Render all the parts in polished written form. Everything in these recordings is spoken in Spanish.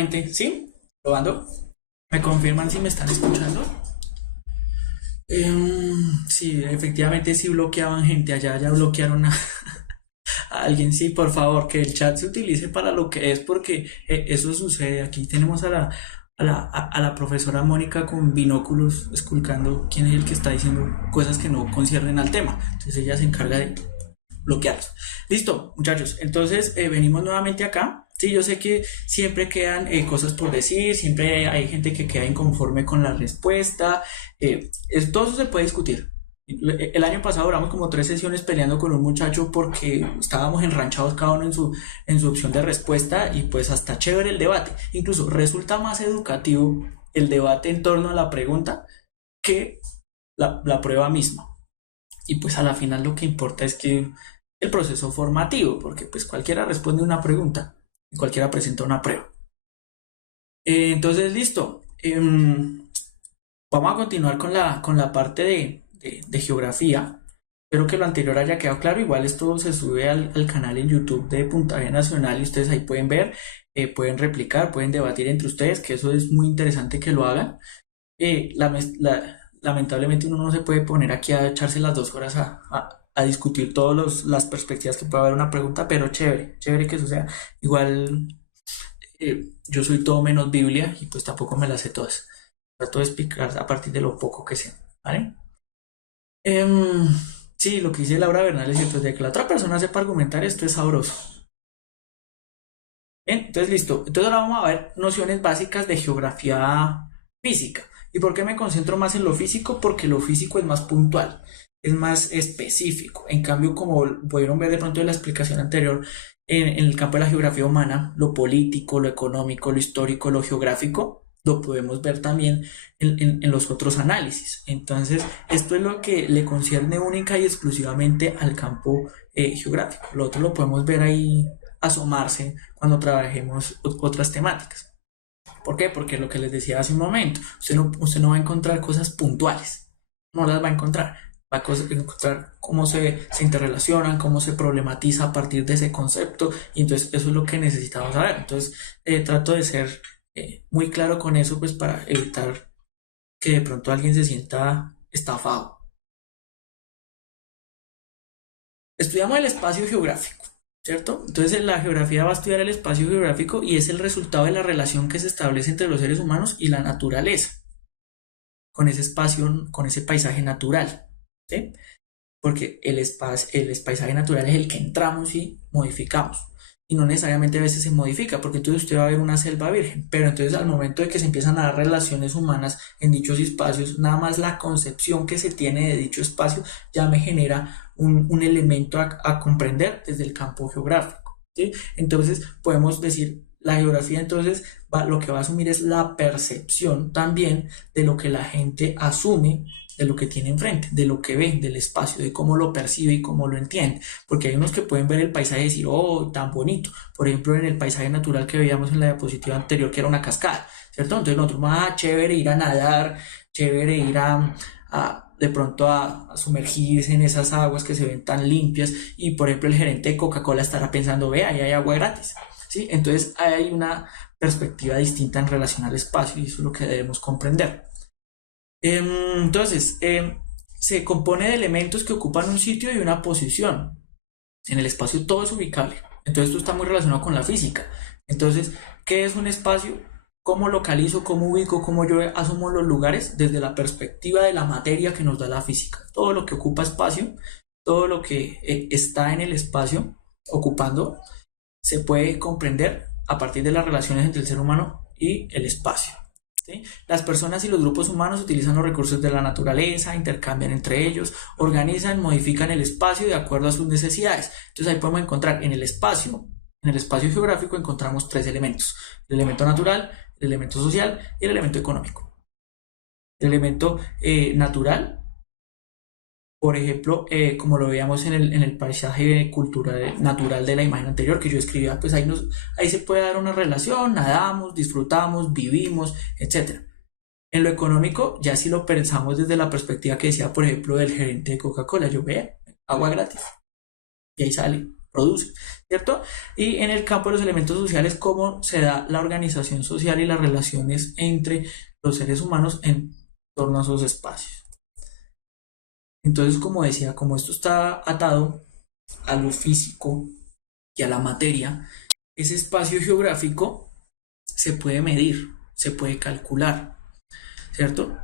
nuevamente, ¿sí? Probando. ¿Me confirman si me están escuchando? Sí, efectivamente sí bloqueaban gente allá, ya bloquearon a alguien. Sí, por favor, que el chat se utilice para lo que es, porque eso sucede. Aquí tenemos a la profesora Mónica con binóculos esculcando quién es el que está diciendo cosas que no conciernen al tema. Entonces ella se encarga de bloqueados. Listo, muchachos. Entonces venimos nuevamente acá. Sí, yo sé que siempre quedan cosas por decir, siempre hay gente que queda inconforme con la respuesta. Todo eso se puede discutir. El año pasado duramos como 3 sesiones peleando con un muchacho porque estábamos enranchados cada uno en su opción de respuesta, y pues hasta chévere el debate. Incluso resulta más educativo el debate en torno a la pregunta que la prueba misma. Y pues a la final lo que importa es que el proceso formativo, porque pues cualquiera responde una pregunta y cualquiera presenta una prueba. Entonces, listo. Vamos a continuar con la parte de geografía. Espero que lo anterior haya quedado claro. Igual esto se sube al canal en YouTube de Puntaje Nacional y ustedes ahí pueden ver, pueden replicar, pueden debatir entre ustedes, que eso es muy interesante que lo hagan. Lamentablemente uno no se puede poner aquí a echarse las 2 horas a discutir todas las perspectivas que puede haber una pregunta, pero chévere, chévere que eso sea. Igual yo soy todo menos Biblia y pues tampoco me las sé todas. Trato de explicar a partir de lo poco que sé, ¿vale? Em, sí, lo que dice Laura Bernal es cierto, de que la otra persona sepa argumentar, esto es sabroso. Bien, entonces listo. Entonces ahora vamos a ver nociones básicas de geografía física. ¿Y por qué me concentro más en lo físico? Porque lo físico es más puntual, es más específico. En cambio, como pudieron ver de pronto en la explicación anterior, en el campo de la geografía humana, lo político, lo económico, lo histórico, lo geográfico, lo podemos ver también en los otros análisis. Entonces, esto es lo que le concierne única y exclusivamente al campo geográfico. Lo otro lo podemos ver ahí asomarse cuando trabajemos otras temáticas. ¿Por qué? Porque lo que les decía hace un momento, usted no va a encontrar cosas puntuales, no las va a encontrar. Va a encontrar cómo se interrelacionan, cómo se problematiza a partir de ese concepto, y entonces eso es lo que necesitamos saber. Entonces trato de ser muy claro con eso, pues para evitar que de pronto alguien se sienta estafado. Estudiamos el espacio geográfico, ¿cierto? Entonces la geografía va a estudiar el espacio geográfico y es el resultado de la relación que se establece entre los seres humanos y la naturaleza, con ese espacio, con ese paisaje natural, ¿sí? Porque el paisaje natural es el que entramos y modificamos. Y no necesariamente a veces se modifica, porque entonces usted va a ver una selva virgen, pero entonces al momento de que se empiezan a dar relaciones humanas en dichos espacios, nada más la concepción que se tiene de dicho espacio ya me genera un elemento a comprender desde el campo geográfico, ¿sí? Entonces podemos decir, la geografía entonces lo que va a asumir es la percepción también de lo que la gente asume, de lo que tiene enfrente, de lo que ve, del espacio, de cómo lo percibe y cómo lo entiende. Porque hay unos que pueden ver el paisaje y decir, oh, tan bonito. Por ejemplo, en el paisaje natural que veíamos en la diapositiva anterior, que era una cascada, ¿cierto? Entonces nosotros, chévere ir a nadar, chévere ir de pronto a sumergirse en esas aguas que se ven tan limpias, y por ejemplo el gerente de Coca-Cola estará pensando, vea, ahí hay agua gratis, ¿sí? Entonces hay una perspectiva distinta en relación al espacio, y eso es lo que debemos comprender. Entonces, se compone de elementos que ocupan un sitio y una posición. En el espacio todo es ubicable. Entonces, esto está muy relacionado con la física. Entonces, ¿qué es un espacio? ¿Cómo localizo, cómo ubico, cómo yo asumo los lugares desde la perspectiva de la materia que nos da la física? Todo lo que ocupa espacio, todo lo que está en el espacio ocupando, se puede comprender a partir de las relaciones entre el ser humano y el espacio, ¿sí? Las personas y los grupos humanos utilizan los recursos de la naturaleza, intercambian entre ellos, organizan, modifican el espacio de acuerdo a sus necesidades. Entonces ahí podemos encontrar en el espacio geográfico encontramos 3 elementos: el elemento natural, el elemento social y el elemento económico. El elemento natural, por ejemplo, como lo veíamos en el paisaje cultural natural de la imagen anterior que yo escribía, pues ahí se puede dar una relación, nadamos, disfrutamos, vivimos, etc. En lo económico, ya si lo pensamos desde la perspectiva que decía, por ejemplo, del gerente de Coca-Cola, yo vea agua gratis, y ahí sale. produce, ¿cierto? Y en el campo de los elementos sociales, cómo se da la organización social y las relaciones entre los seres humanos en torno a esos espacios. Entonces, como decía, como esto está atado a lo físico y a la materia, ese espacio geográfico se puede medir, se puede calcular, ¿cierto?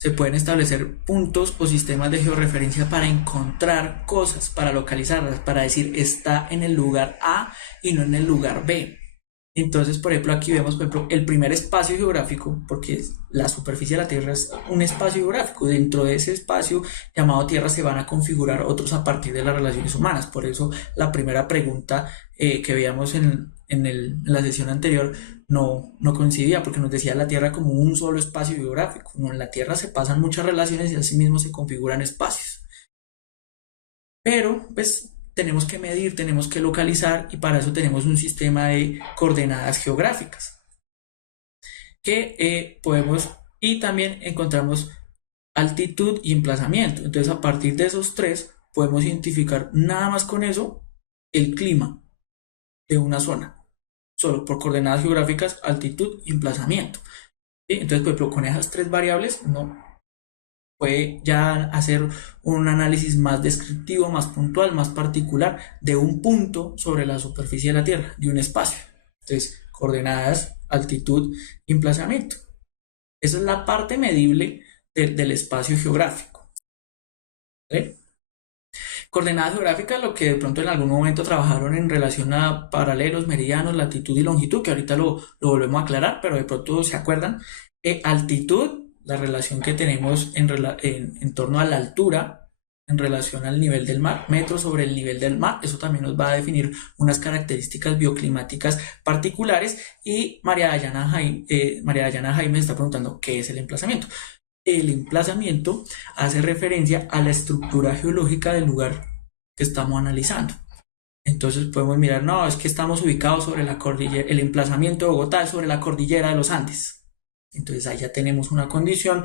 Se pueden establecer puntos o sistemas de georreferencia para encontrar cosas, para localizarlas, para decir está en el lugar A y no en el lugar B. Entonces, por ejemplo, aquí vemos, por ejemplo, el primer espacio geográfico, porque la superficie de la Tierra es un espacio geográfico. Dentro de ese espacio llamado Tierra se van a configurar otros a partir de las relaciones humanas. Por eso la primera pregunta que veíamos en la sesión anterior no coincidía, porque nos decía la Tierra como un solo espacio geográfico. No, en la Tierra se pasan muchas relaciones y así mismo se configuran espacios. Pero, pues, tenemos que medir, tenemos que localizar y para eso tenemos un sistema de coordenadas geográficas que podemos, y también encontramos altitud y emplazamiento. Entonces, a partir de esos tres podemos identificar nada más con eso el clima de una zona, solo por coordenadas geográficas, altitud y emplazamiento. ¿Sí? Entonces, por ejemplo, con esas tres variables uno puede ya hacer un análisis más descriptivo, más puntual, más particular de un punto sobre la superficie de la Tierra, de un espacio. Entonces, coordenadas, altitud y emplazamiento. Esa es la parte medible del espacio geográfico. ¿Sí? Coordenadas geográficas, lo que de pronto en algún momento trabajaron en relación a paralelos, meridianos, latitud y longitud, que ahorita lo volvemos a aclarar, pero de pronto se acuerdan. Altitud, la relación que tenemos en torno a la altura en relación al nivel del mar, metros sobre el nivel del mar. Eso también nos va a definir unas características bioclimáticas particulares. Y María Dayana Jaime está preguntando qué es el emplazamiento. El emplazamiento hace referencia a la estructura geológica del lugar que estamos analizando. Entonces podemos mirar, no, es que estamos ubicados sobre la cordillera, el emplazamiento de Bogotá es sobre la cordillera de los Andes. Entonces ahí ya tenemos una condición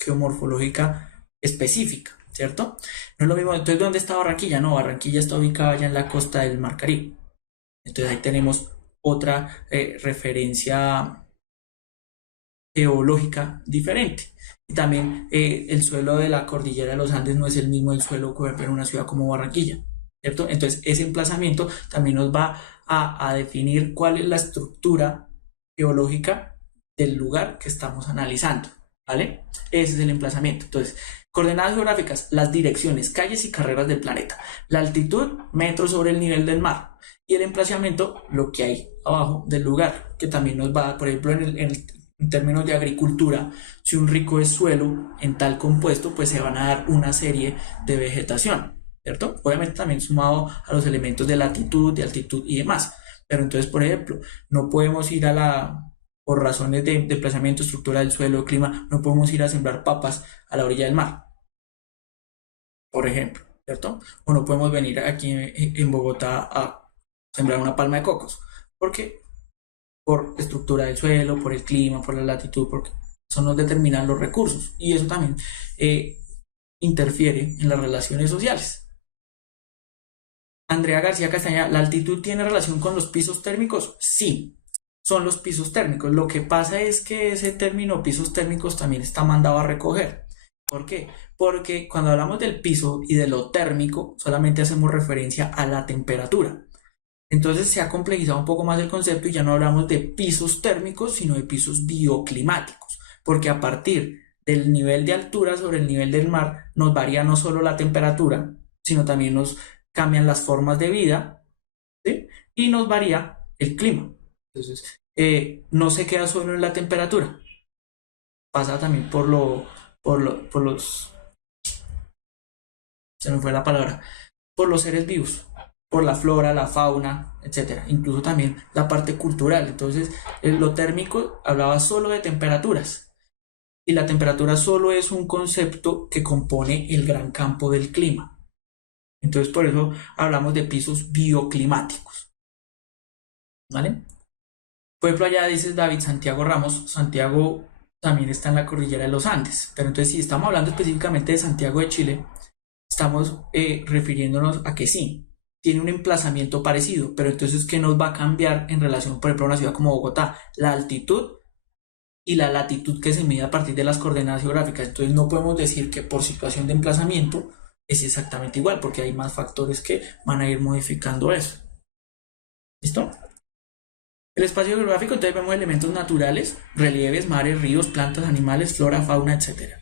geomorfológica específica, ¿cierto? No es lo mismo, entonces ¿dónde está Barranquilla? No, Barranquilla está ubicada ya en la costa del Mar Caribe. Entonces ahí tenemos otra referencia geológica diferente. Y también el suelo de la cordillera de los Andes no es el mismo del suelo que en una ciudad como Barranquilla, ¿cierto? Entonces ese emplazamiento también nos va a definir cuál es la estructura geológica del lugar que estamos analizando, ¿vale? Ese es el emplazamiento. Entonces, coordenadas geográficas, las direcciones, calles y carreras del planeta. La altitud, metros sobre el nivel del mar. Y el emplazamiento, lo que hay abajo del lugar, que también nos va, por ejemplo, en términos de agricultura, si un rico es suelo en tal compuesto, pues se van a dar una serie de vegetación, ¿cierto? Obviamente también sumado a los elementos de latitud, de altitud y demás. Pero entonces, por ejemplo, no podemos ir por razones de desplazamiento, estructura del suelo, clima, no podemos ir a sembrar papas a la orilla del mar, por ejemplo, ¿cierto? O no podemos venir aquí en Bogotá a sembrar una palma de cocos. ¿Por qué? Por estructura del suelo, por el clima, por la latitud, porque eso nos determinan los recursos y eso también interfiere en las relaciones sociales. Andrea García Castañeda, ¿la altitud tiene relación con los pisos térmicos? Sí, son los pisos térmicos. Lo que pasa es que ese término pisos térmicos también está mandado a recoger. ¿Por qué? Porque cuando hablamos del piso y de lo térmico, solamente hacemos referencia a la temperatura. Entonces se ha complejizado un poco más el concepto y ya no hablamos de pisos térmicos, sino de pisos bioclimáticos, porque a partir del nivel de altura sobre el nivel del mar nos varía no solo la temperatura, sino también nos cambian las formas de vida, ¿sí? Y nos varía el clima. Entonces, no se queda solo en la temperatura, pasa también por los, se me fue la palabra, por los seres vivos, por la flora, la fauna, etcétera, incluso también la parte cultural. Entonces, lo térmico hablaba solo de temperaturas, y la temperatura solo es un concepto que compone el gran campo del clima. Entonces, por eso hablamos de pisos bioclimáticos, ¿vale? Por ejemplo, allá dices David Santiago Ramos, Santiago también está en la cordillera de los Andes, pero entonces si estamos hablando específicamente de Santiago de Chile, estamos refiriéndonos a que sí, tiene un emplazamiento parecido, pero entonces, ¿qué nos va a cambiar en relación, por ejemplo, a una ciudad como Bogotá? La altitud y la latitud que se mide a partir de las coordenadas geográficas. Entonces no podemos decir que por situación de emplazamiento es exactamente igual, porque hay más factores que van a ir modificando eso. ¿Listo? El espacio geográfico, entonces vemos elementos naturales, relieves, mares, ríos, plantas, animales, flora, fauna, etc.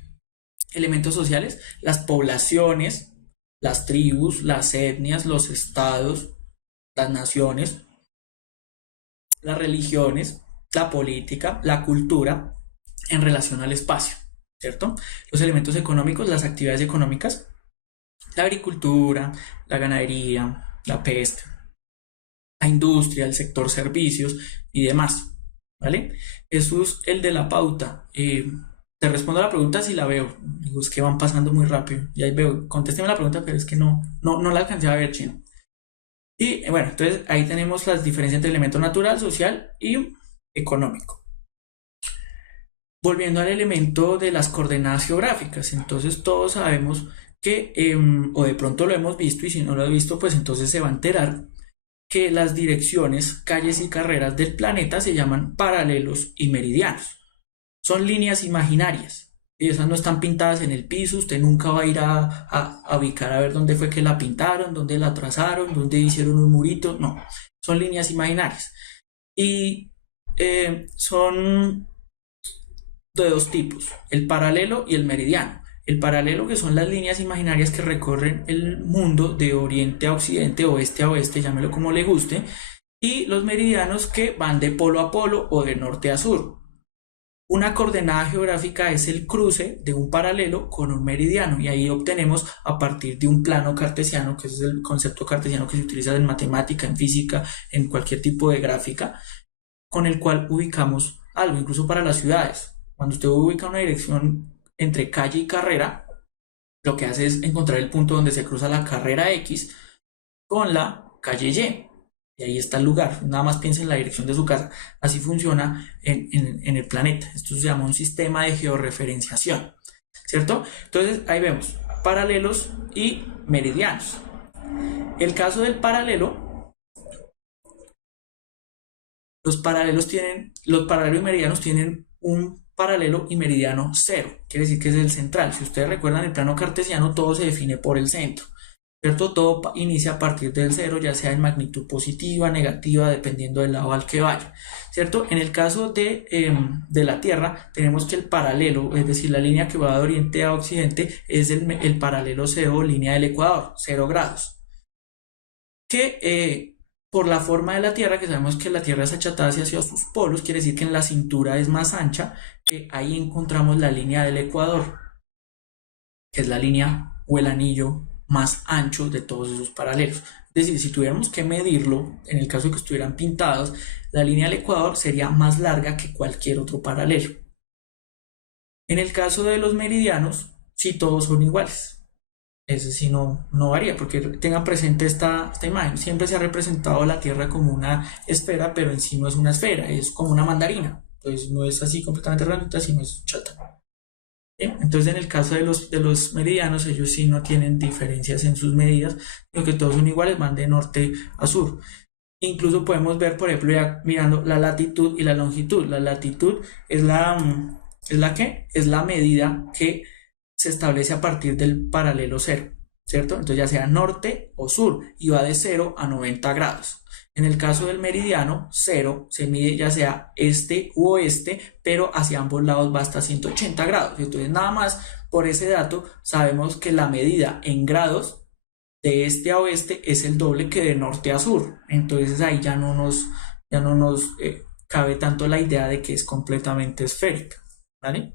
Elementos sociales, las poblaciones, las tribus, las etnias, los estados, las naciones, las religiones, la política, la cultura en relación al espacio, ¿cierto? Los elementos económicos, las actividades económicas, la agricultura, la ganadería, la pesca, la industria, el sector servicios y demás, ¿vale? Eso es el de la pauta. Te respondo a la pregunta si la veo. Digo, es que van pasando muy rápido. Y ahí veo, contésteme la pregunta, pero es que no la alcancé a ver, chino. Y bueno, entonces ahí tenemos las diferencias entre elemento natural, social y económico. Volviendo al elemento de las coordenadas geográficas, entonces todos sabemos que, o de pronto lo hemos visto, y si no lo he visto, pues entonces se va a enterar que las direcciones, calles y carreras del planeta se llaman paralelos y meridianos. Son líneas imaginarias. Y esas no están pintadas en el piso, usted nunca va a ir a ubicar a ver dónde fue que la pintaron, dónde la trazaron, dónde hicieron un murito, no, son líneas imaginarias. Y son de dos tipos, el paralelo y el meridiano. El paralelo, que son las líneas imaginarias que recorren el mundo de oriente a occidente, oeste a oeste, llámelo como le guste, y los meridianos que van de polo a polo o de norte a sur. Una coordenada geográfica es el cruce de un paralelo con un meridiano, y ahí obtenemos a partir de un plano cartesiano, que es el concepto cartesiano que se utiliza en matemática, en física, en cualquier tipo de gráfica, con el cual ubicamos algo, incluso para las ciudades. Cuando usted ubica una dirección entre calle y carrera, lo que hace es encontrar el punto donde se cruza la carrera X con la calle Y. Y ahí está el lugar. Nada más piensa en la dirección de su casa. Así funciona en el planeta. Esto se llama un sistema de georreferenciación, ¿cierto? Entonces ahí vemos paralelos y meridianos. El caso del paralelo, los paralelos y meridianos tienen un paralelo y meridiano cero, quiere decir que es el central. Si ustedes recuerdan el plano cartesiano, todo se define por el centro, ¿cierto? Todo inicia a partir del cero, ya sea en magnitud positiva, negativa, dependiendo del lado al que vaya, ¿cierto? En el caso de la Tierra, tenemos que el paralelo, es decir, la línea que va de oriente a occidente, es el paralelo cero, línea del ecuador, 0 grados, que por la forma de la Tierra, que sabemos que la Tierra es achatada hacia sus polos, quiere decir que en la cintura es más ancha, que ahí encontramos la línea del ecuador, que es la línea o el anillo más ancho de todos esos paralelos. Es decir, si tuviéramos que medirlo, en el caso de que estuvieran pintados, la línea del ecuador sería más larga que cualquier otro paralelo. En el caso de los meridianos, sí todos son iguales. Ese sí no varía, porque tengan presente esta imagen. Siempre se ha representado la Tierra como una esfera, pero en sí no es una esfera, es como una mandarina. Entonces no es así completamente redondita, sino es chata. ¿Bien? Entonces en el caso de los meridianos, ellos sí no tienen diferencias en sus medidas, sino que todos son iguales, van de norte a sur. Incluso podemos ver, por ejemplo, ya mirando la latitud y la longitud. La latitud es es la medida que se establece a partir del paralelo cero, ¿cierto? Entonces ya sea norte o sur, y va de 0 a 90 grados. En el caso del meridiano, 0 se mide ya sea este u oeste, pero hacia ambos lados va hasta 180 grados. Entonces nada más por ese dato sabemos que la medida en grados de este a oeste es el doble que de norte a sur. Entonces ahí ya no nos cabe tanto la idea de que es completamente esférica, ¿vale?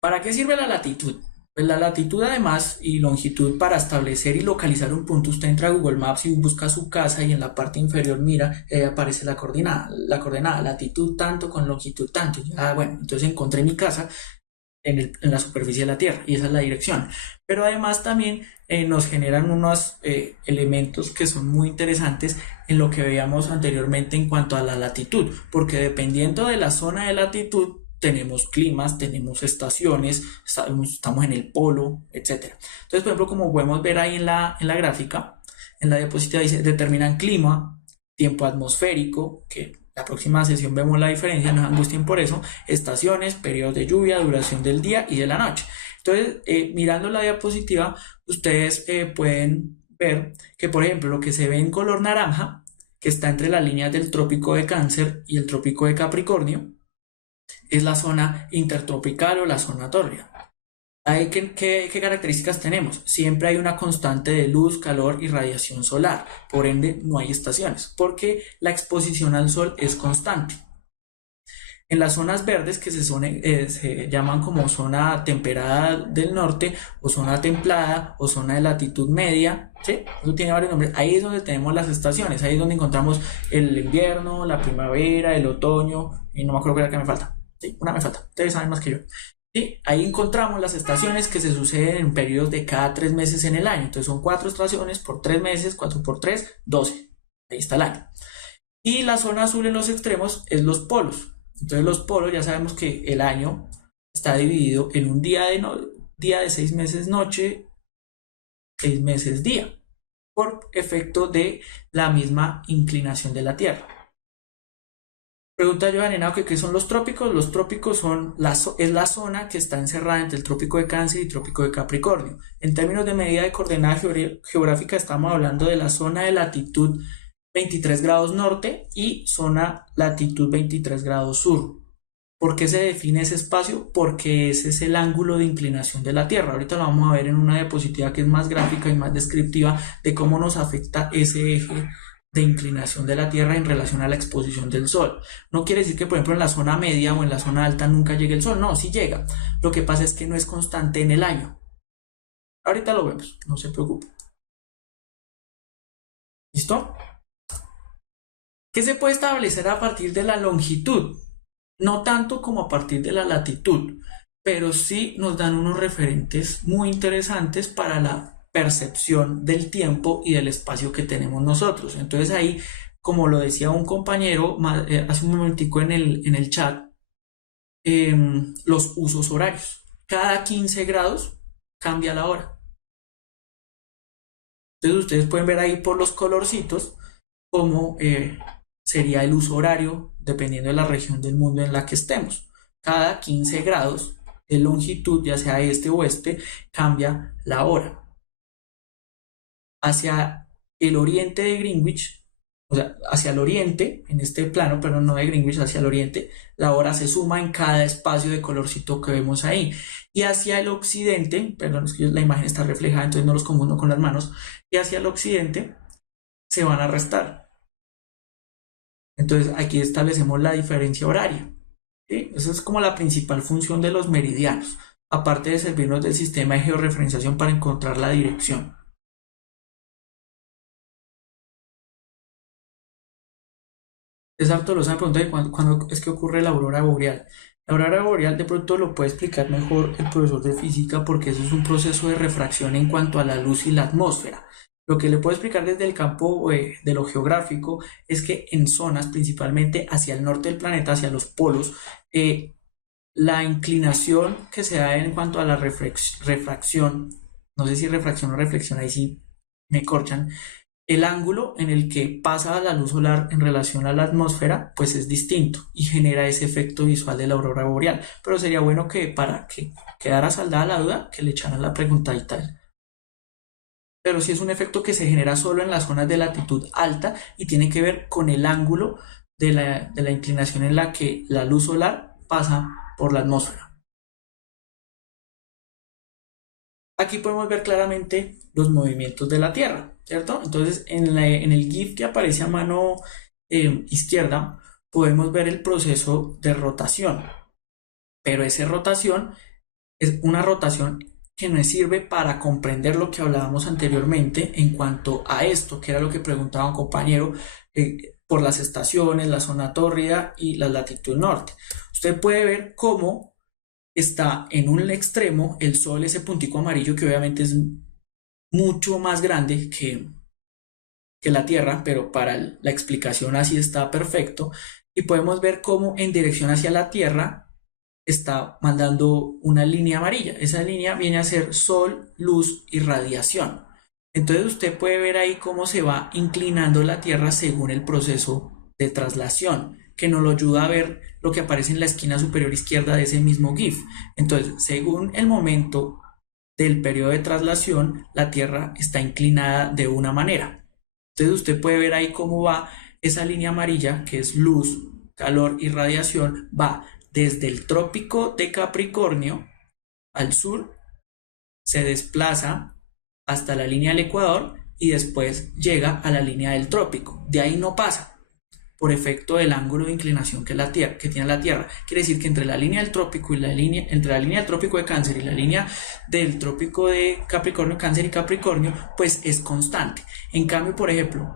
¿Para qué sirve la latitud? Pues la latitud además y longitud para establecer y localizar un punto. Usted entra a Google Maps y busca su casa y en la parte inferior mira, aparece la coordenada, latitud tanto con longitud tanto. Bueno, entonces encontré mi casa en la superficie de la Tierra y esa es la dirección. Pero además también nos generan unos elementos que son muy interesantes en lo que veíamos anteriormente en cuanto a la latitud, porque dependiendo de la zona de latitud tenemos climas, tenemos estaciones, estamos en el polo, etc. Entonces, por ejemplo, como podemos ver ahí en la gráfica, en la diapositiva dice, determinan clima, tiempo atmosférico, que la próxima sesión vemos la diferencia, no se angustien por eso, estaciones, periodos de lluvia, duración del día y de la noche. Entonces, mirando la diapositiva, ustedes pueden ver que, por ejemplo, lo que se ve en color naranja, que está entre las líneas del trópico de Cáncer y el trópico de Capricornio, es la zona intertropical o la zona tórrida. ¿Qué características tenemos? Siempre hay una constante de luz, calor y radiación solar, por ende no hay estaciones, porque la exposición al sol es constante. En las zonas verdes, que se llaman como zona temperada del norte, o zona templada, o zona de latitud media, ¿sí? Eso tiene varios nombres. Ahí es donde tenemos las estaciones, ahí es donde encontramos el invierno, la primavera, el otoño, y no me acuerdo qué era que me falta. Sí, una me falta, ustedes saben más que yo. ¿Sí? Ahí encontramos las estaciones que se suceden en periodos de cada 3 meses en el año. Entonces son 4 estaciones por 3 meses, 4 por 3, 12. Ahí está el año. Y la zona azul en los extremos es los polos. Entonces los polos ya sabemos que el año está dividido en un día de 6 meses noche, 6 meses día, por efecto de la misma inclinación de la Tierra. Pregunta Johanna, ¿qué son los trópicos? Los trópicos es la zona que está encerrada entre el trópico de Cáncer y el trópico de Capricornio. En términos de medida de coordenada geográfica estamos hablando de la zona de latitud 23 grados norte y zona latitud 23 grados sur. ¿Por qué se define ese espacio? Porque ese es el ángulo de inclinación de la Tierra. Ahorita lo vamos a ver en una diapositiva que es más gráfica y más descriptiva de cómo nos afecta ese eje de inclinación de la Tierra en relación a la exposición del Sol. No quiere decir que, por ejemplo, en la zona media o en la zona alta nunca llegue el Sol. No, sí llega. Lo que pasa es que no es constante en el año. Ahorita lo vemos, no se preocupe. ¿Listo? ¿Qué se puede establecer a partir de la longitud? No tanto como a partir de la latitud, pero sí nos dan unos referentes muy interesantes para la percepción del tiempo y del espacio que tenemos nosotros. Entonces ahí, como lo decía un compañero hace un momentico en el chat, los usos horarios. Cada 15 grados cambia la hora. Entonces ustedes pueden ver ahí por los colorcitos cómo sería el uso horario dependiendo de la región del mundo en la que estemos. Cada 15 grados de longitud, ya sea este o oeste, cambia la hora. Hacia el oriente de Greenwich, o sea, hacia el oriente, en este plano, pero no de Greenwich, hacia el oriente, la hora se suma en cada espacio de colorcito que vemos ahí. Y hacia el occidente, perdón, es que la imagen está reflejada, entonces no los confundo con las manos, y hacia el occidente se van a restar. Entonces aquí establecemos la diferencia horaria. ¿Sí? Esa es como la principal función de los meridianos, aparte de servirnos del sistema de georreferenciación para encontrar la dirección. Exacto, lo saben preguntar cuándo es que ocurre la aurora boreal. La aurora boreal de pronto lo puede explicar mejor el profesor de física porque eso es un proceso de refracción en cuanto a la luz y la atmósfera. Lo que le puedo explicar desde el campo de lo geográfico es que en zonas, principalmente hacia el norte del planeta, hacia los polos, la inclinación que se da en cuanto a la refracción, no sé si refracción o reflexión, ahí sí me corchan, el ángulo en el que pasa la luz solar en relación a la atmósfera, pues es distinto y genera ese efecto visual de la aurora boreal. Pero sería bueno que para que quedara saldada la duda, que le echaran la pregunta y tal. Pero sí es un efecto que se genera solo en las zonas de latitud alta y tiene que ver con el ángulo de la inclinación en la que la luz solar pasa por la atmósfera. Aquí podemos ver claramente los movimientos de la Tierra, ¿cierto? Entonces, en el GIF que aparece a mano izquierda, podemos ver el proceso de rotación. Pero esa rotación es una rotación que nos sirve para comprender lo que hablábamos anteriormente en cuanto a esto, que era lo que preguntaba un compañero, por las estaciones, la zona tórrida y la latitud norte. Usted puede ver cómo está en un extremo el Sol, ese puntico amarillo que obviamente es mucho más grande que la Tierra, pero para la explicación así está perfecto. Y podemos ver cómo en dirección hacia la Tierra está mandando una línea amarilla. Esa línea viene a ser sol, luz y radiación. Entonces usted puede ver ahí cómo se va inclinando la Tierra según el proceso de traslación, que nos lo ayuda a ver lo que aparece en la esquina superior izquierda de ese mismo GIF. Entonces, según el momento del periodo de traslación, la Tierra está inclinada de una manera. Entonces usted puede ver ahí cómo va esa línea amarilla, que es luz, calor y radiación, va desde el trópico de Capricornio al sur, se desplaza hasta la línea del Ecuador y después llega a la línea del trópico. De ahí no pasa por efecto del ángulo de inclinación que tiene la Tierra. Quiere decir que entre la línea del trópico y entre la línea del trópico de Cáncer y la línea del trópico de Capricornio, Cáncer y Capricornio, pues es constante. En cambio, por ejemplo,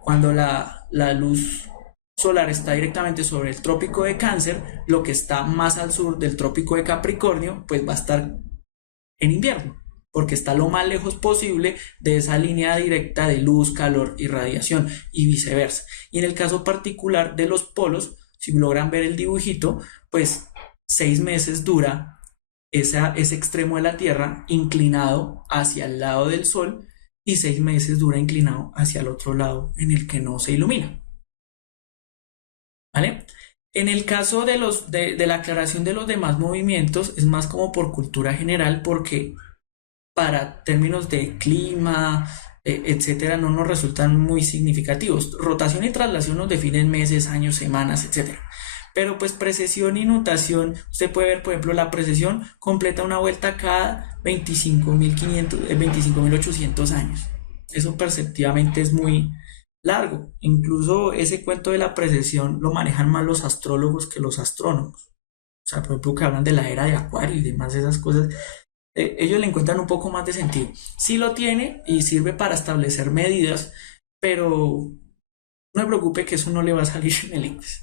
cuando la luz solar está directamente sobre el trópico de Cáncer, lo que está más al sur del trópico de Capricornio, pues va a estar en invierno, porque está lo más lejos posible de esa línea directa de luz, calor y radiación, y viceversa. Y en el caso particular de los polos, si logran ver el dibujito, pues 6 meses dura ese extremo de la Tierra inclinado hacia el lado del Sol y 6 meses dura inclinado hacia el otro lado en el que no se ilumina. ¿Vale? En el caso de la aclaración de los demás movimientos, es más como por cultura general, porque para términos de clima, etcétera, no nos resultan muy significativos. Rotación y traslación nos definen meses, años, semanas, etcétera. Pero pues precesión y nutación, usted puede ver, por ejemplo, la precesión completa una vuelta cada 25.800 años. Eso perceptivamente es muy largo. Incluso ese cuento de la precesión lo manejan más los astrólogos que los astrónomos. O sea, por ejemplo, que hablan de la era de Acuario y demás de esas cosas. Ellos le encuentran un poco más de sentido. Sí lo tiene y sirve para establecer medidas, pero no se preocupe que eso no le va a salir en el índice.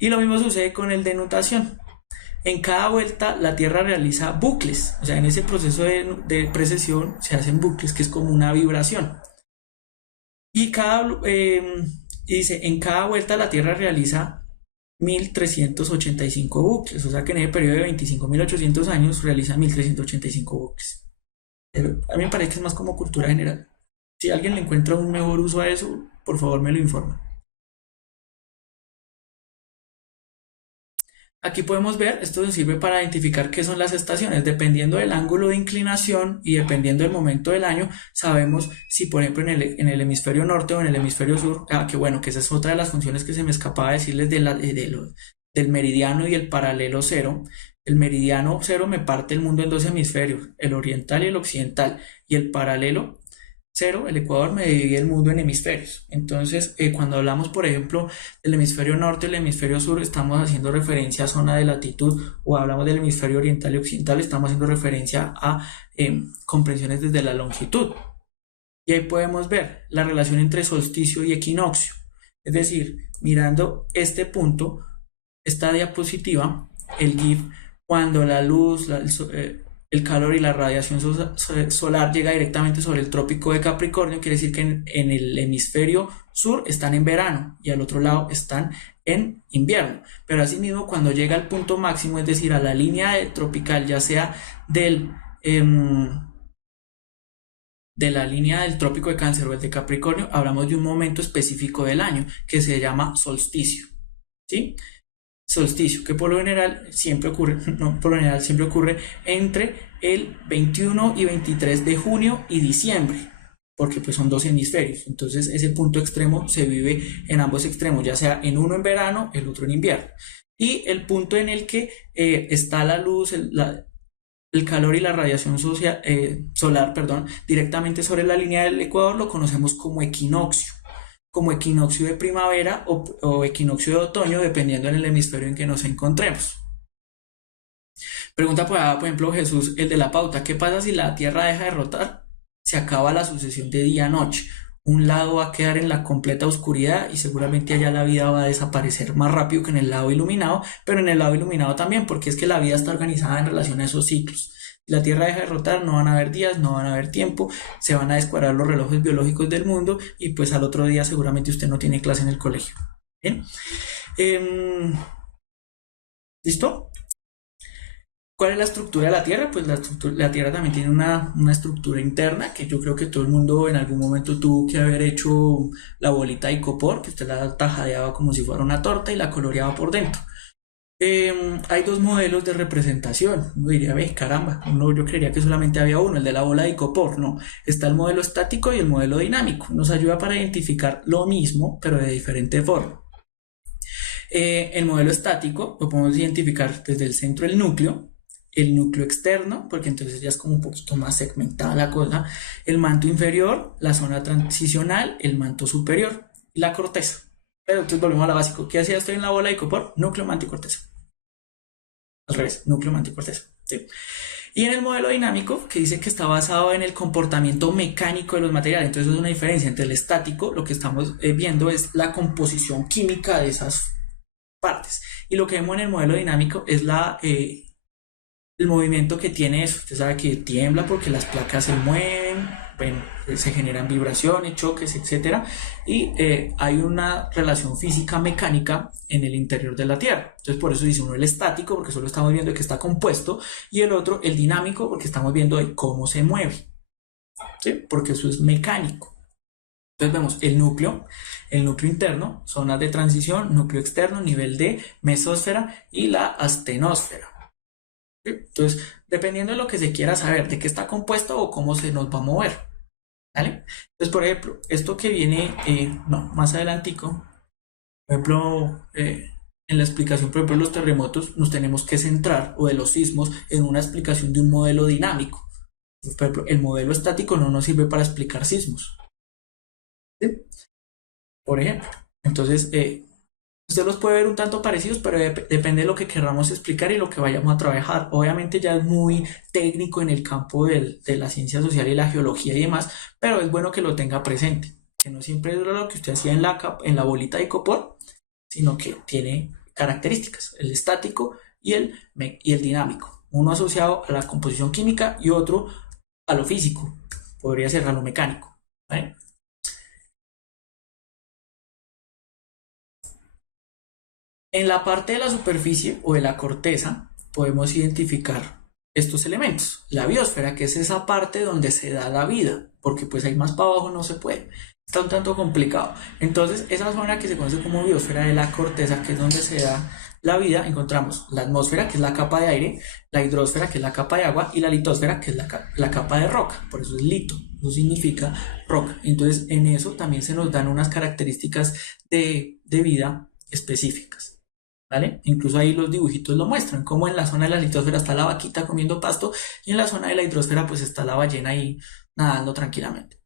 Y lo mismo sucede con el de nutación. En cada vuelta la Tierra realiza bucles, o sea, en ese proceso de precesión se hacen bucles, que es como una vibración. Y dice, en cada vuelta la Tierra realiza 1385 bucles, o sea que en ese periodo de 25.800 años realiza 1385 bucles. Pero a mí me parece que es más como cultura general. Si alguien le encuentra un mejor uso a eso, por favor me lo informa. Aquí podemos ver, esto nos sirve para identificar qué son las estaciones. Dependiendo del ángulo de inclinación y dependiendo del momento del año, sabemos si, por ejemplo, en el hemisferio norte o en el hemisferio sur, que bueno, que esa es otra de las funciones que se me escapaba decirles del meridiano y el paralelo cero. El meridiano cero me parte el mundo en dos hemisferios, el oriental y el occidental, y el paralelo cero, el Ecuador, me divide el mundo en hemisferios. Entonces, cuando hablamos, por ejemplo, del hemisferio norte y el hemisferio sur, estamos haciendo referencia a zona de latitud, o hablamos del hemisferio oriental y occidental, estamos haciendo referencia a comprensiones desde la longitud. Y ahí podemos ver la relación entre solsticio y equinoccio. Es decir, mirando este punto, esta diapositiva, el GIF, cuando la luz, el calor y la radiación solar llega directamente sobre el trópico de Capricornio, quiere decir que en el hemisferio sur están en verano y al otro lado están en invierno. Pero asimismo, cuando llega al punto máximo, es decir, a la línea tropical, ya sea de la línea del trópico de Cáncer o el de Capricornio, hablamos de un momento específico del año que se llama solsticio, ¿sí? Solsticio, que por lo general siempre ocurre, no, por lo general siempre ocurre entre el 21 y 23 de junio y diciembre, porque pues son dos hemisferios. Entonces ese punto extremo se vive en ambos extremos, ya sea en uno en verano, el otro en invierno. Y el punto en el que está la luz, el calor y la radiación solar, directamente sobre la línea del Ecuador, lo conocemos como equinoccio de primavera o equinoccio de otoño, dependiendo en el hemisferio en que nos encontremos. Pregunta por ejemplo Jesús, el de la pauta, ¿qué pasa si la Tierra deja de rotar? Se acaba la sucesión de día-noche. Un lado va a quedar en la completa oscuridad y seguramente allá la vida va a desaparecer más rápido que en el lado iluminado, pero en el lado iluminado también, porque es que la vida está organizada en relación a esos ciclos. La Tierra deja de rotar, no van a haber días, no van a haber tiempo, se van a descuadrar los relojes biológicos del mundo y pues al otro día seguramente usted no tiene clase en el colegio. ¿Bien? ¿Listo? ¿Cuál es la estructura de la Tierra? Pues la Tierra también tiene una estructura interna que yo creo que todo el mundo en algún momento tuvo que haber hecho la bolita de icopor, que usted la tajadeaba como si fuera una torta y la coloreaba por dentro. Hay dos modelos de representación. Uno diría, ve, caramba, yo creería que solamente había uno, el de la bola de icopor. No, está el modelo estático y el modelo dinámico. Nos ayuda para identificar lo mismo, pero de diferente forma. El modelo estático lo podemos identificar desde el centro del núcleo, el núcleo externo, porque entonces ya es como un poquito más segmentada la cosa, el manto inferior, la zona transicional, el manto superior y la corteza. Pero entonces volvemos a la básico. ¿Qué hacía esto en la bola de icopor? Núcleo, manto y corteza. Al revés, núcleo, manto y corteza. ¿Sí? Y en el modelo dinámico, que dice que está basado en el comportamiento mecánico de los materiales, entonces es una diferencia entre el estático, lo que estamos viendo es la composición química de esas partes. Y lo que vemos en el modelo dinámico es el movimiento que tiene eso. Usted sabe que tiembla porque las placas se mueven, bueno, se generan vibraciones, choques, etcétera, y hay una relación física mecánica en el interior de la Tierra. Entonces por eso dice uno el estático, porque solo estamos viendo de que está compuesto, y el otro el dinámico, porque estamos viendo de cómo se mueve, ¿sí? Porque eso es mecánico. Entonces vemos el núcleo interno, zonas de transición, núcleo externo, nivel de mesósfera y la astenosfera. Entonces, dependiendo de lo que se quiera saber, de qué está compuesto o cómo se nos va a mover, ¿vale? Entonces, por ejemplo, esto que viene, más adelantico, por ejemplo, en la explicación, por ejemplo, de los terremotos, nos tenemos que centrar, o de los sismos, en una explicación de un modelo dinámico. Por ejemplo, el modelo estático no nos sirve para explicar sismos, ¿sí? Por ejemplo. Entonces, usted los puede ver un tanto parecidos, pero depende de lo que queramos explicar y lo que vayamos a trabajar. Obviamente ya es muy técnico en el campo de la ciencia social y la geología y demás, pero es bueno que lo tenga presente, que no siempre es lo que usted hacía en la bolita de icopor, sino que tiene características, el estático y el dinámico. Uno asociado a la composición química y otro a lo físico, podría ser a lo mecánico, ¿vale? En la parte de la superficie o de la corteza podemos identificar estos elementos. La biosfera, que es esa parte donde se da la vida, porque pues ahí más para abajo no se puede. Está un tanto complicado. Entonces, esa zona que se conoce como biosfera de la corteza, que es donde se da la vida, encontramos la atmósfera, que es la capa de aire, la hidrosfera, que es la capa de agua, y la litosfera, que es la capa de roca. Por eso es lito, eso significa roca. Entonces, en eso también se nos dan unas características de vida específicas. ¿Vale? Incluso ahí los dibujitos lo muestran, como en la zona de la litosfera está la vaquita comiendo pasto y en la zona de la hidrosfera pues está la ballena ahí nadando tranquilamente.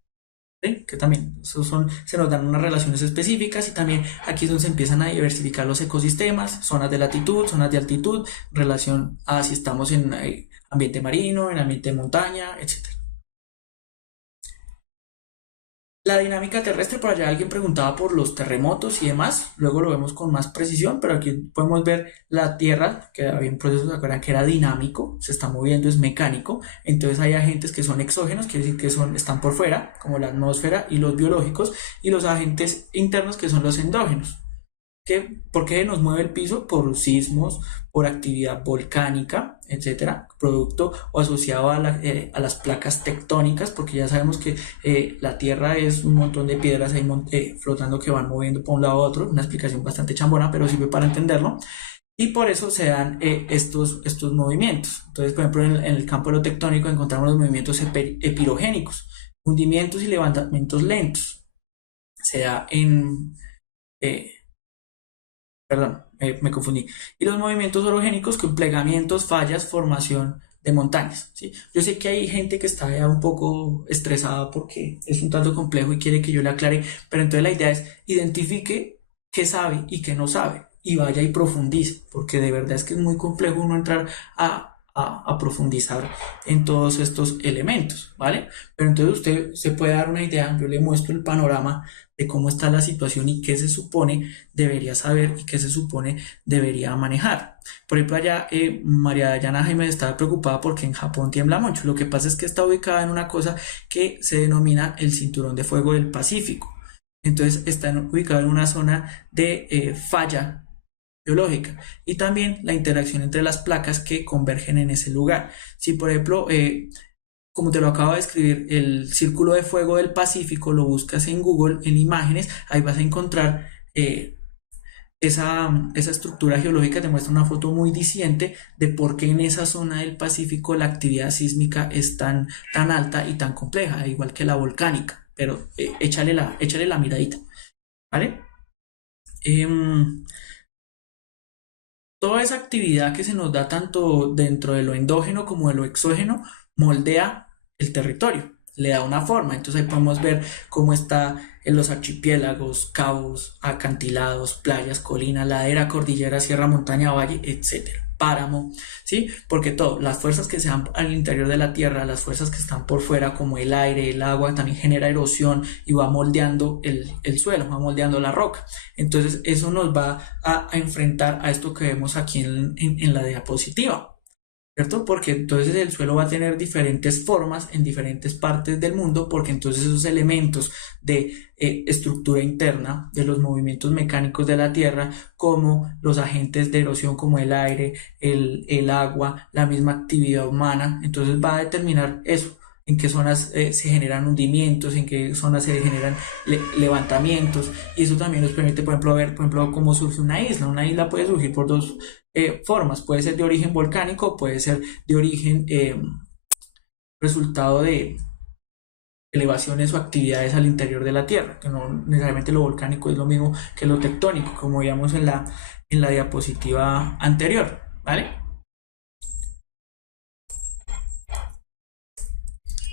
¿Sí? Que también se nos dan unas relaciones específicas y también aquí es donde se empiezan a diversificar los ecosistemas, zonas de latitud, zonas de altitud, relación a si estamos en ambiente marino, en ambiente de montaña, etc. La dinámica terrestre, por allá alguien preguntaba por los terremotos y demás, luego lo vemos con más precisión, pero aquí podemos ver la Tierra, que había un proceso, ¿se acuerdan? Que era dinámico, se está moviendo, es mecánico, entonces hay agentes que son exógenos, quiere decir que están por fuera, como la atmósfera y los biológicos, y los agentes internos que son los endógenos. ¿Por qué nos mueve el piso? Por sismos, por actividad volcánica, etcétera, producto o asociado a las placas tectónicas, porque ya sabemos que la Tierra es un montón de piedras ahí flotando que van moviendo por un lado a otro, una explicación bastante chambona, pero sirve para entenderlo, y por eso se dan estos movimientos. Entonces, por ejemplo, en el campo de lo tectónico encontramos los movimientos epirogénicos, hundimientos y levantamientos lentos. Se da eh, perdón, me confundí. Y los movimientos orogénicos con plegamientos, fallas, formación de montañas, ¿sí? Yo sé que hay gente que está ya un poco estresada porque es un tanto complejo y quiere que yo le aclare, pero entonces la idea es identifique qué sabe y qué no sabe y vaya y profundice, porque de verdad es que es muy complejo uno entrar a profundizar en todos estos elementos, ¿vale? Pero entonces usted se puede dar una idea, yo le muestro el panorama de cómo está la situación y qué se supone debería saber y qué se supone debería manejar. Por ejemplo, allá María Dayana Jaime estaba preocupada porque en Japón tiembla mucho. Lo que pasa es que está ubicada en una cosa que se denomina el Cinturón de Fuego del Pacífico. Entonces está ubicado en una zona de falla geológica y también la interacción entre las placas que convergen en ese lugar. Si por ejemplo, como te lo acabo de escribir, el círculo de fuego del Pacífico lo buscas en Google, en imágenes, ahí vas a encontrar esa estructura geológica. Te muestra una foto muy diciente de por qué en esa zona del Pacífico la actividad sísmica es tan alta y tan compleja, igual que la volcánica, pero échale la miradita, ¿vale? Toda esa actividad que se nos da tanto dentro de lo endógeno como de lo exógeno moldea el territorio, le da una forma. Entonces ahí podemos ver cómo está en los archipiélagos, cabos, acantilados, playas, colinas, ladera, cordillera, sierra, montaña, valle, etcétera. Páramo, ¿sí? Porque todo, las fuerzas que se dan al interior de la tierra, las fuerzas que están por fuera, como el aire, el agua, también genera erosión y va moldeando el suelo, va moldeando la roca. Entonces eso nos va a enfrentar a esto que vemos aquí en la diapositiva, ¿cierto? Porque entonces el suelo va a tener diferentes formas en diferentes partes del mundo, porque entonces esos elementos de estructura interna de los movimientos mecánicos de la Tierra, como los agentes de erosión como el aire, el agua, la misma actividad humana, entonces va a determinar eso. En qué zonas se generan hundimientos, en qué zonas se generan levantamientos, y eso también nos permite, por ejemplo, ver, por ejemplo, cómo surge una isla. Una isla puede surgir por dos formas, puede ser de origen volcánico, puede ser de origen resultado de elevaciones o actividades al interior de la Tierra, que no necesariamente lo volcánico es lo mismo que lo tectónico, como veíamos en la diapositiva anterior, ¿vale?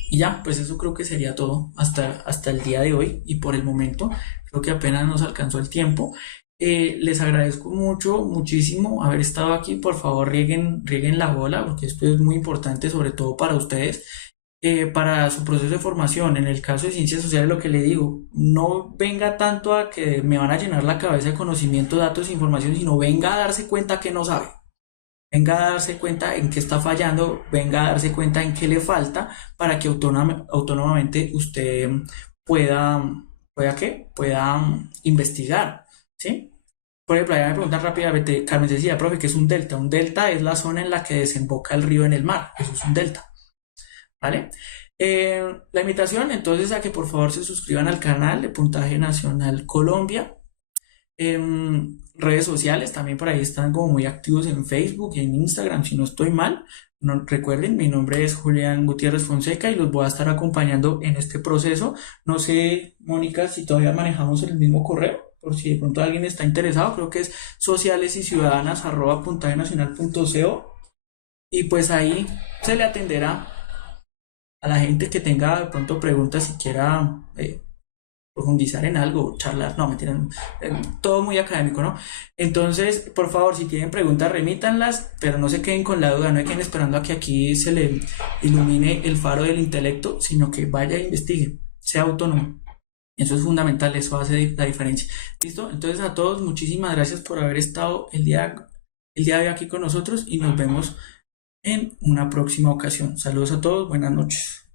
Y ya, pues eso creo que sería todo hasta el día de hoy y por el momento. Creo que apenas nos alcanzó el tiempo. Les agradezco muchísimo haber estado aquí. Por favor, rieguen la bola, porque esto es muy importante, sobre todo para ustedes, para su proceso de formación. En el caso de ciencias sociales, lo que le digo, no venga tanto a que me van a llenar la cabeza de conocimiento, datos e información, sino venga a darse cuenta que no sabe. Venga a darse cuenta en qué está fallando, venga a darse cuenta en qué le falta para que autónomamente usted pueda, pueda investigar, ¿sí? Por ejemplo, ahí me preguntan rápidamente, Carmen decía, profe, ¿qué es un delta? Un delta es la zona en la que desemboca el río en el mar, eso es un delta, ¿vale? La invitación entonces a que por favor se suscriban al canal de Puntaje Nacional Colombia. Redes sociales también por ahí están como muy activos en Facebook y en Instagram, si no estoy mal. No, recuerden, mi nombre es Julián Gutiérrez Fonseca y los voy a estar acompañando en este proceso. No sé, Mónica, si todavía manejamos el mismo correo, por si de pronto alguien está interesado, creo que es socialesyciudadanas@puntajenacional.co, y pues ahí se le atenderá a la gente que tenga de pronto preguntas, si quiera profundizar en algo, charlar, no, mentira, todo muy académico, ¿no? Entonces, por favor, si tienen preguntas, remítanlas, pero no se queden con la duda, no se queden esperando a que aquí se le ilumine el faro del intelecto, sino que vaya e investigue, sea autónomo. Eso es fundamental, eso hace la diferencia. ¿Listo? Entonces a todos, muchísimas gracias por haber estado el día de hoy aquí con nosotros y nos vemos en una próxima ocasión. Saludos a todos, buenas noches.